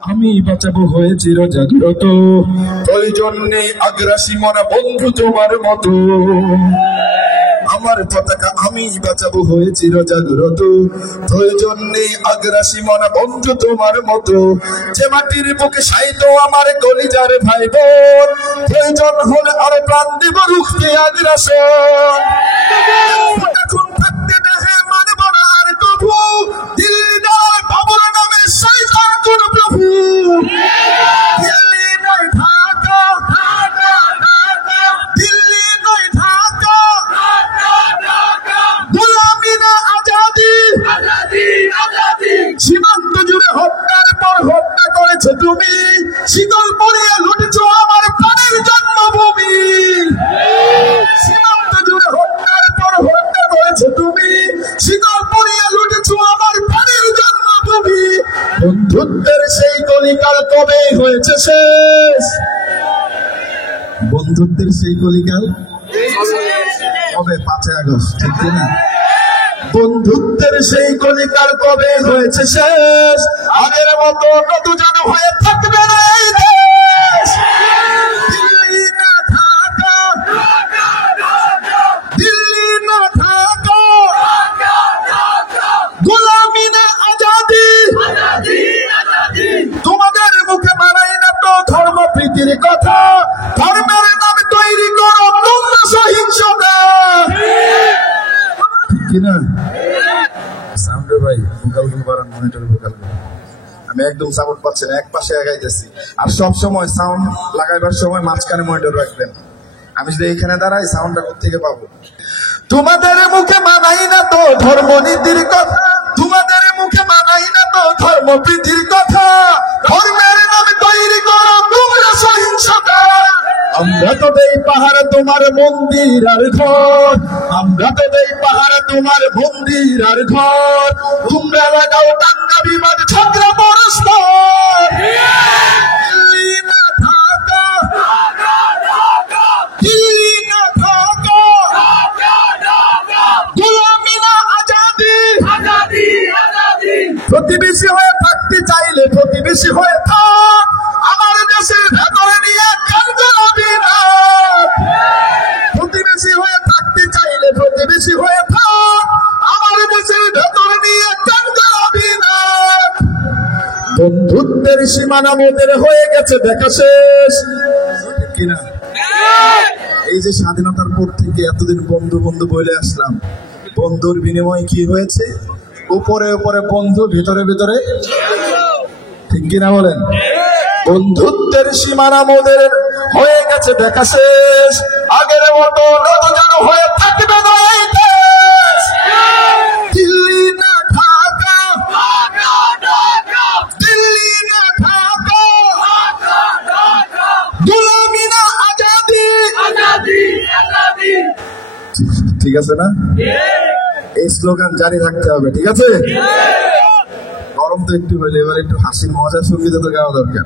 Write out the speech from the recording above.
আমি বাঁচাবো হয়ে চির জাগ্রত, প্রয়োজন নেই আগ্রাসী মনা বন্ধু তোমার মতো। আমার পতাকা আমি বাঁচাবো হয়ে চির জাগ্রত, প্রয়োজন নেই আগ্রাসী মনা বন্ধু তোমার মতো। যে মাটির বুকে সাইত আমার কলিজার ভাই বোন, প্রয়োজন হলে আরো প্রাণ দিব রুখতে আগ্রাসন। এখন থাকতে দেহে মানব না আর তবু, দিল্লি নয় বাবুর নামে শয়তান কোন প্রভু। দিল্লি নয় ঢাকা, দিল্লি নয় ঢাকা, গোলামি না আজাদি। সীমান্ত জুড়ে হত্যার পর হত্যা করেছে তুমি, শিকল পরিয়ে লুটেছ আমার প্রাণের জন্মভূমি। সীমান্ত জুড়ে হত্যার পর হত্যা করেছে তুমি, শিকল পরিয়ে লুটেছ আমার প্রাণের জন্মভূমি। বন্ধুত্বের সেই কলিকাল কবে হয়েছে শেষ? বন্ধুত্বের সেই কলিকাল কবে? 5 আগস্ট, ঠিক কিনা? বন্ধুত্বের সেই কলিকাল কবে হয়েছে শেষ? আগের মতো কত যেন হয়ে থাকবে না এই দেশ। দিল্লি না ঢাকা, দিল্লি না ঢাকা, গোলামি না আজাদি। তোমাদের মুখে মানাই না তো ধর্ম প্রীতির কথা, ধর্মের নামে তৈরি করো তোমরা সহিংসতা, ঠিক কিনা? সাউন্ডে ভাই ভোকাল বাড়ান, মনিটর ভোকাল। আমি একদম সাপোর্ট পাচ্ছি না, এক পাশে আগাইতেছি। আর সব সময় সাউন্ড লাগাইবার সময় মাঝখানে মনিটর রাখবেন। আমি যদি এইখানে দাঁড়াই সাউন্ডটা কোথেকে পাবো? তোমাদের মুখে মানাই না তো ধর্মনীতির কথা, তোমাদের মুখে মানাই না তো ধর্ম প্রীতির কথা, ধর্মের নামে তৈরি করো তোমরা সহিংসতা। আমরা তো দেই পাহাড় তোমার মন্দির আর ঘর, আমরা তো দেই পাহাড় তোমার মন্দির আর ঘর, তোমরা লাগাও দাঙ্গা বিবাদ ঝগড়া পরস্পর। দিল্লি না ঢাকা, দিল্লি না ঢাকা, গোলামি না আজাদি। প্রতিবেশী হয়ে থাকতে চাইলে প্রতিবেশী হয়ে থাক, আমার দেশের ভেতরে নিয়ে কেন জ্বালাবি না। প্রতিবেশী হয়ে থাকতে চাইলে প্রতিবেশী হয়ে থাক, আমার দেশের ভেতরে নিয়ে কেন জ্বালাবি না। বন্ধুত্বের সীমানা মোদের হয়ে গেছে দেখা শেষ, কিনা? এই যে স্বাধীনতার পর থেকে এতদিন বন্ধু বন্ধু বলে আসলাম, বন্ধুর বিনিময়ে কি হয়েছে? উপরে উপরে বন্ধু, ভিতরে ভিতরে, ঠিক কিনা বলেন? বন্ধুত্বের সীমানা মোদের হয়ে গেছে দেখা শেষ, আগের মতো যেন হয়ে থাকবে না এই দেশ। দিল্লি না ঢাকা, দিল্লি না ঢাকা, গোলামি না আজাদি। ঠিক আছে না? এই স্লোগান জারি রাখতে হবে, ঠিক আছে? গরম তো একটু হইলে এবার একটু হাসির মজার সঙ্গীত তো গাওয়া দরকার।